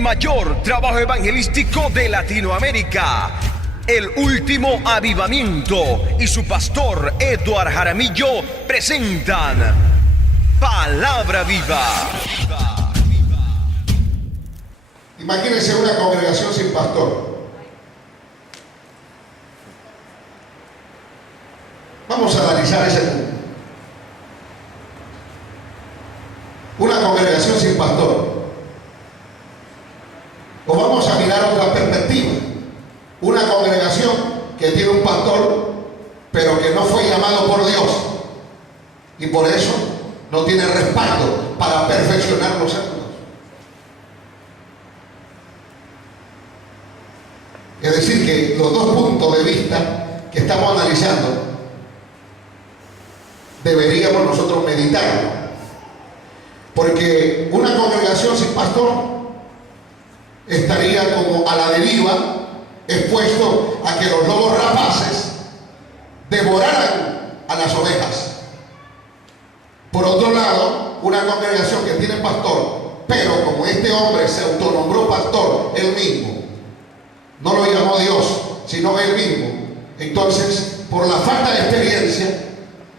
el mayor trabajo evangelístico de Latinoamérica, El Último Avivamiento, y su pastor Eduard Jaramillo presentan Palabra Viva. Imagínense una congregación sin pastor. Vamos a analizar ese punto. Una congregación sin pastor. O vamos a mirar otra perspectiva. Una congregación que tiene un pastor, pero que no fue llamado por Dios, y por eso no tiene respaldo para perfeccionar los santos. Es decir, que los dos puntos de vista que estamos analizando deberíamos nosotros meditarlo. Porque una congregación sin pastor estaría como a la deriva, expuesto a que los lobos rapaces devoraran a las ovejas. Por otro lado, una congregación que tiene pastor, pero como este hombre se autonombró pastor él mismo, no lo llamó Dios, sino él mismo, entonces, por la falta de experiencia,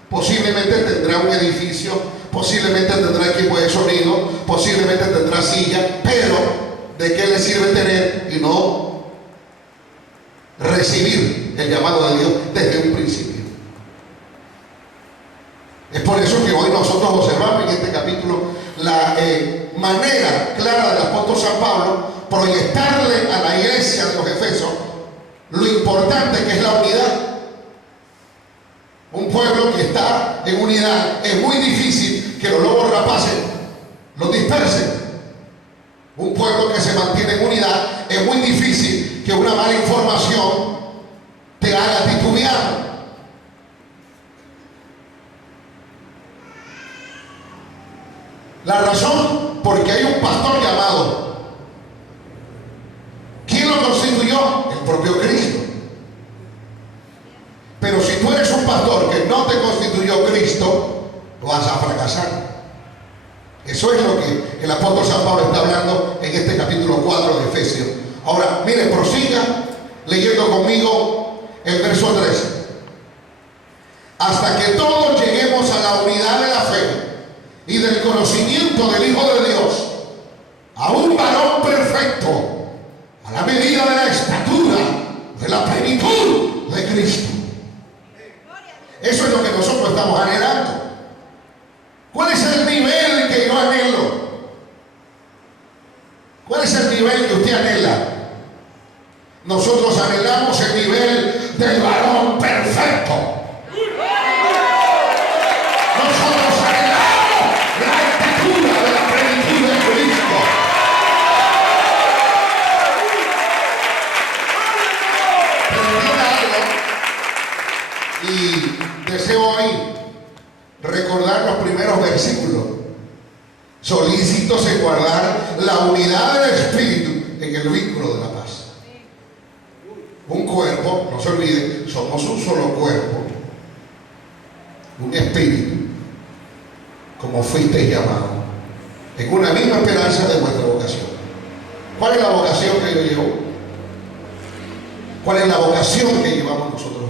posiblemente tendrá un edificio, posiblemente tendrá equipo de sonido, posiblemente tendrá silla, pero ¿de qué le sirve tener y no recibir el llamado de Dios desde un principio? Es por eso que hoy nosotros observamos en este capítulo la manera clara del apóstol San Pablo proyectarle a la iglesia de los Efesios lo importante que es la unidad. Un pueblo que está en unidad, es muy difícil que los lobos rapaces los dispersen. Un pueblo que se mantiene en unidad, es muy difícil que una mala información te haga titubear. La razón, porque hay un pastor llamado. ¿Quién lo constituyó? El propio Cristo. Pero si tú eres un pastor que no te constituyó Cristo, vas a fracasar. Eso es lo que el apóstol San Pablo está hablando en este capítulo 4 de Efesios. Ahora, mire, prosiga leyendo conmigo el verso 13. Hasta que todos lleguemos a la unidad de la fe y del conocimiento del Hijo de Dios, a un varón perfecto, a la medida de la estatura de la plenitud de Cristo. Eso es lo que nosotros estamos anhelando. ¿Cuál es el nivel que yo anhelo? ¿Cuál es el nivel que usted anhela? Nosotros anhelamos el nivel del varón perfecto. Nosotros anhelamos la estatura de la plenitud de Cristo. Pero y deseo hoy recordar los primeros versículos, solícitos en guardar la unidad del Espíritu en el vínculo de la paz. Un cuerpo, no se olviden, somos un solo cuerpo, un espíritu, como fuisteis llamados, en una misma esperanza de vuestra vocación. ¿Cuál es la vocación que yo llevo? ¿Cuál es la vocación que llevamos nosotros hoy?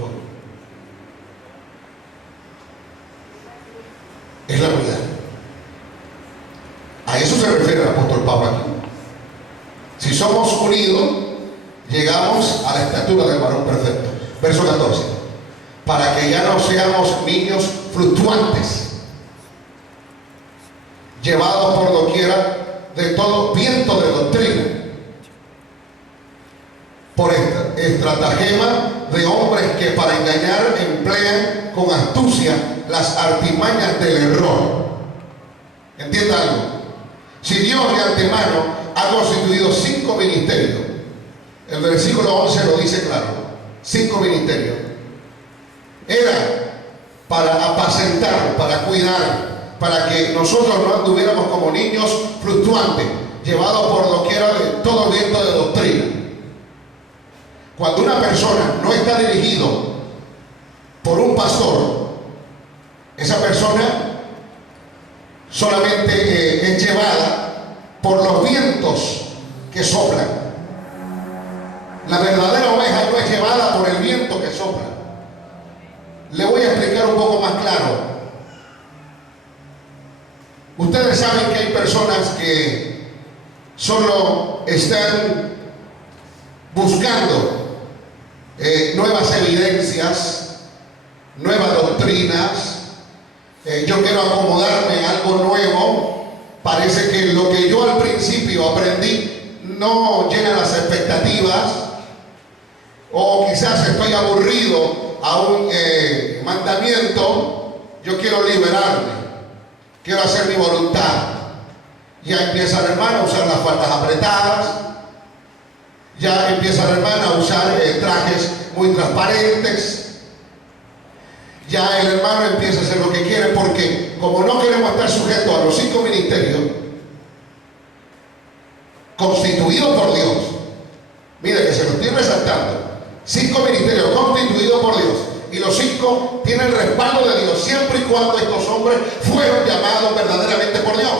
Es la unidad. A eso se refiere el apóstol Pablo aquí. Si somos unidos, llegamos a la estatura del varón perfecto. Verso 14. Para que ya no seamos niños fluctuantes, llevados por doquiera de todo viento de doctrina, por estratagema de hombres que para engañar emplean con astucia las artimañas del error. ¿Entienda algo? Si Dios de antemano ha constituido 5 ministerios, el versículo 11 lo dice claro, 5 ministerios, era para apacentar, para cuidar, para que nosotros no anduviéramos como niños fluctuantes, llevados por doquiera de todo viento de doctrina. Cuando una persona no está dirigido por un pastor, esa persona solamente es llevada por los vientos que soplan. La verdadera oveja no es llevada por el viento que sopla. Le voy a explicar un poco más claro. Ustedes saben que hay personas que solo están buscando nuevas evidencias, nuevas doctrinas. Yo quiero acomodarme a algo nuevo. Parece que lo que yo al principio aprendí no llena las expectativas, o quizás estoy aburrido a un mandamiento. Yo quiero liberarme, quiero hacer mi voluntad. Ya empieza la hermana a usar las faldas apretadas, ya empieza la hermana a usar trajes muy transparentes, ya el hermano empieza a hacer lo que quiere, porque como no queremos estar sujetos a los 5 ministerios constituidos por Dios, mire que se lo estoy resaltando, 5 ministerios constituidos por Dios, y los 5 tienen el respaldo de Dios, siempre y cuando estos hombres fueron llamados verdaderamente por Dios.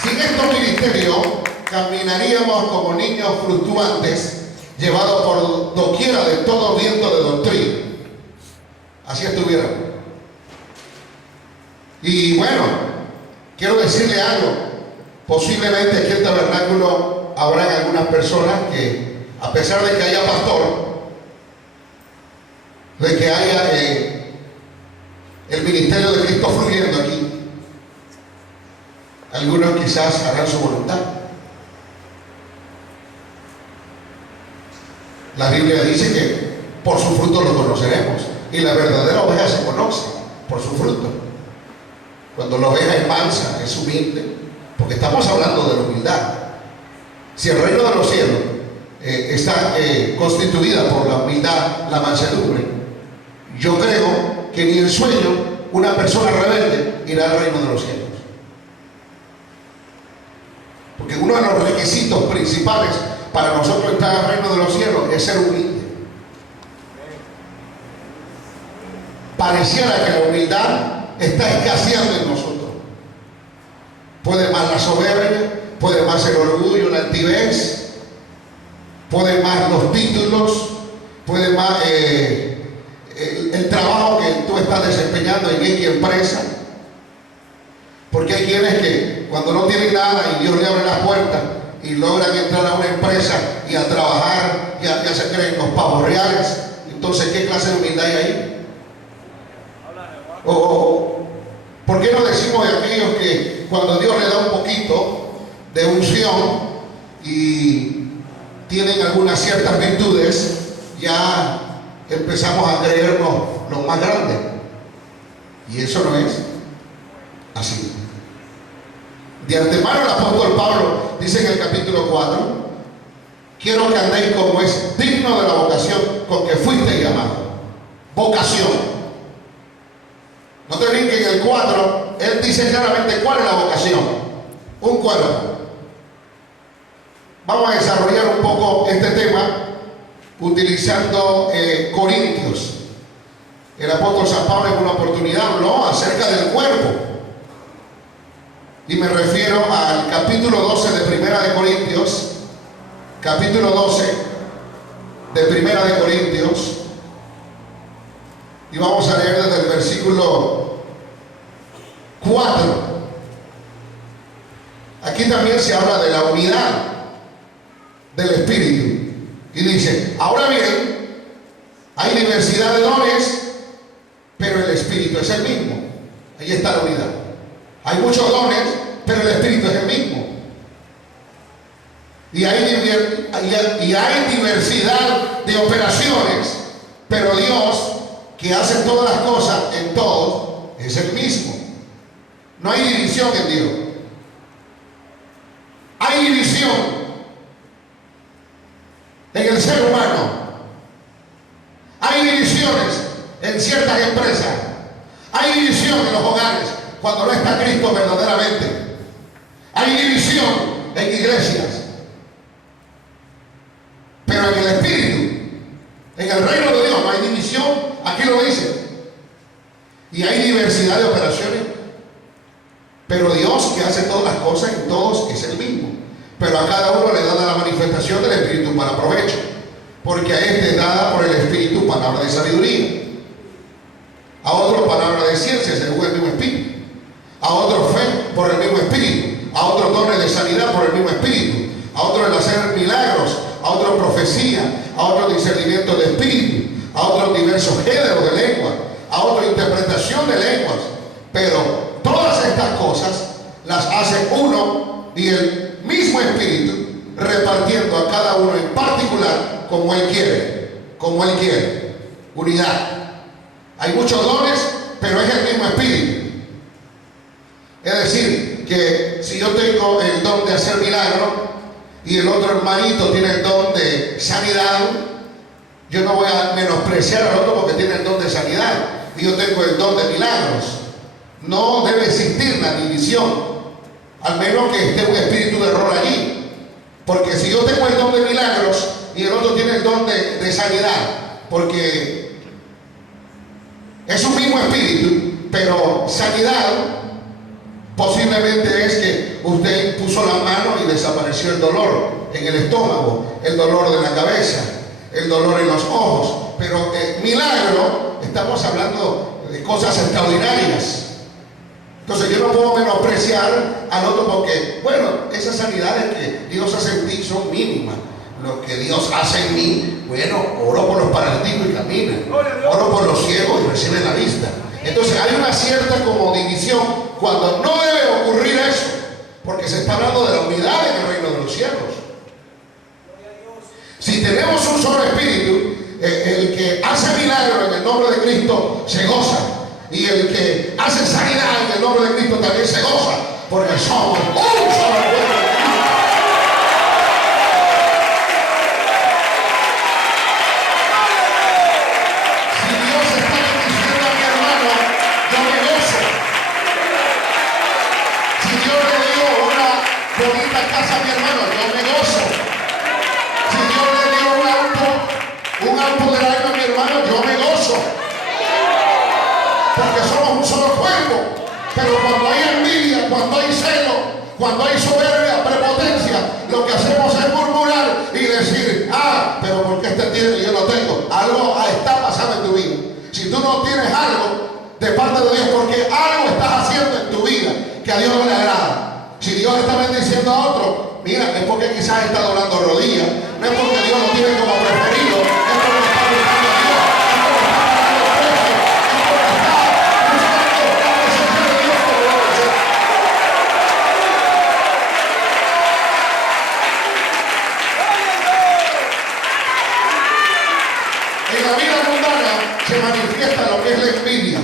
Sin estos ministerios caminaríamos como niños fluctuantes, llevados por doquiera de todo viento de doctrina. Así estuviéramos. Y bueno, quiero decirle algo. Posiblemente aquí en el tabernáculo habrán algunas personas que, a pesar de que haya pastor, de que haya el ministerio de Cristo fluyendo aquí, algunos quizás harán su voluntad. La Biblia dice que por su fruto lo conoceremos, y la verdadera oveja se conoce por su fruto. Cuando la oveja es mansa, es humilde, porque estamos hablando de la humildad. Si el reino de los cielos está constituida por la humildad, la mansedumbre, yo creo que ni en sueño una persona rebelde irá al reino de los cielos. Porque uno de los requisitos principales para nosotros entrar al reino de los cielos es ser humilde. Pareciera que la humildad está escaseando en nosotros. Puede más la soberbia, puede más el orgullo, la altivez, puede más los títulos, puede más el trabajo que tú estás desempeñando en X empresa. Porque hay quienes que cuando no tienen nada y Dios le abre las puertas y logran entrar a una empresa y a trabajar, ya se creen los pavos reales. Entonces, ¿qué clase de humildad hay ahí? ¿Por qué no decimos de aquellos que cuando Dios le da un poquito de unción y tienen algunas ciertas virtudes, ya empezamos a creernos los más grandes? Y eso no es así. De antemano el apóstol Pablo dice en el capítulo 4: quiero que andéis como es digno de la vocación con que fuiste llamado. Vocación. No te ven que en el 4 él dice claramente cuál es la vocación. Un cuerpo. Vamos a desarrollar un poco este tema utilizando Corintios. El apóstol San Pablo en una oportunidad habló acerca del cuerpo. Y me refiero al capítulo 12 de Primera de Corintios, capítulo 12 de Primera de Corintios, y vamos a leer desde el versículo 4. Aquí también se habla de la unidad del Espíritu, y dice: ahora bien, hay diversidad de dones, pero el Espíritu es el mismo. Ahí está la unidad. Hay muchos dones, pero el Espíritu es el mismo. Y hay diversidad de operaciones, pero Dios, que hace todas las cosas en todos, es el mismo. No hay división en Dios. Hay división en el ser humano. Hay divisiones en ciertas empresas. Hay división en los hogares. cuando no está Cristo verdaderamente. Hay división en iglesias, pero en el Espíritu, en el reino de Dios no hay división. Aquí lo dice. Y hay diversidad de operaciones, pero Dios, que hace todas las cosas en todos, es el mismo. Pero a cada uno le da la manifestación del Espíritu para provecho, porque a este es dada por el Espíritu palabra de sabiduría, a otro palabra de ciencia según el mismo Espíritu, a otro fe por el mismo Espíritu, a otro dones de sanidad por el mismo Espíritu, a otro el hacer milagros, a otro profecía, a otro discernimiento de espíritu, a otros diversos géneros de lengua, a otra interpretación de lenguas. Pero todas estas cosas las hace uno y el mismo Espíritu, repartiendo a cada uno en particular como Él quiere, como Él quiere. Unidad. Hay muchos dones, pero es el mismo Espíritu. Es decir, que si yo tengo el don de hacer milagros y el otro hermanito tiene el don de sanidad, yo no voy a menospreciar al otro porque tiene el don de sanidad y yo tengo el don de milagros. No debe existir la división, al menos que esté un espíritu de error allí. Porque si yo tengo el don de milagros y el otro tiene el don de sanidad, porque es un mismo espíritu, pero sanidad posiblemente es que usted puso la mano y desapareció el dolor en el estómago, el dolor de la cabeza, el dolor en los ojos. Pero milagro, estamos hablando de cosas extraordinarias. Entonces yo no puedo menospreciar al otro porque, bueno, esas sanidades que Dios hace en ti son mínimas. Lo que Dios hace en mí, bueno, oro por los paralíticos y caminan, oro por los ciegos y reciben la vista. Entonces hay una cierta como división cuando no debe ocurrir eso, porque se está hablando de la unidad en el reino de los cielos. Si tenemos un solo espíritu, el que hace milagro en el nombre de Cristo se goza, y el que hace sanidad en el nombre de Cristo también se goza, porque somos un solo pueblo. Bonita casa, mi hermano, yo me gozo. Si Dios le dio un auto del año a mi hermano, yo me gozo. Porque somos un solo cuerpo. Pero cuando hay envidia, cuando hay celo, cuando hay soberbia, prepotencia, lo que hacemos es murmurar y decir, pero porque este tiene y yo no tengo. Algo está pasando en tu vida. Si tú no tienes algo de parte de Dios, porque algo estás haciendo en tu vida que a Dios no le agrada. Si Dios está bendiciendo a otro, mira, es porque quizás está doblando rodillas, no es porque Dios lo tiene como preferido, es porque está buscando a Dios, es porque está pagando el precio, es porque está buscando la presencia de Dios como lo hace. En la vida mundana se manifiesta lo que es la envidia.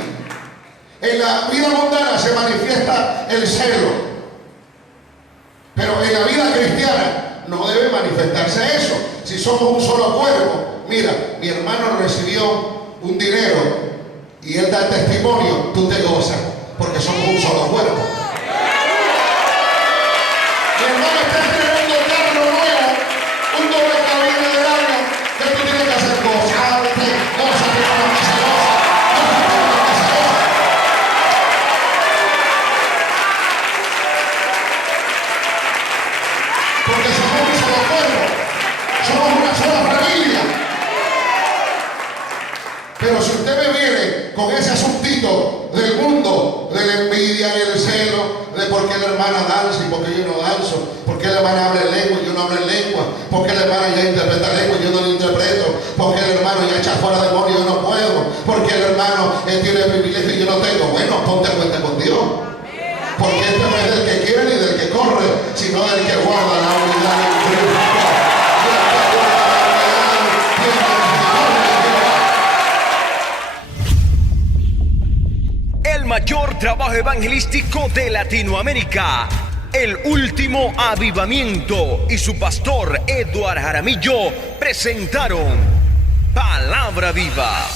En la vida mundana se manifiesta el celo. Pero en la vida cristiana no debe manifestarse eso. Si somos un solo cuerpo, mira, mi hermano recibió un dinero y él da testimonio, tú te gozas, porque somos un solo cuerpo. Mi hermano está estrenando un carro nuevo, un doble cabina del año, que tú tienes que hacer gozarte con lo que se goza. Porque somos un solo pueblo, somos una sola familia. Pero si usted me viene con ese asuntito del mundo, de la envidia y el celo, de por qué la hermana danza y por qué yo no danzo, por qué la hermana habla en lengua y yo no hablo en lengua, por qué la hermana ya interpreta lengua y yo no la interpreto, por qué el hermano ya echa fuera demonios y yo no puedo, por qué el hermano tiene privilegio y yo no tengo. Bueno, ponte a cuenta con Dios. Porque este no es del que quiere ni del que corre, sino del que guarda la unidad en Cristo. El mayor trabajo evangelístico de Latinoamérica, El Último Avivamiento y su pastor Eduard Jaramillo presentaron Palabra Viva.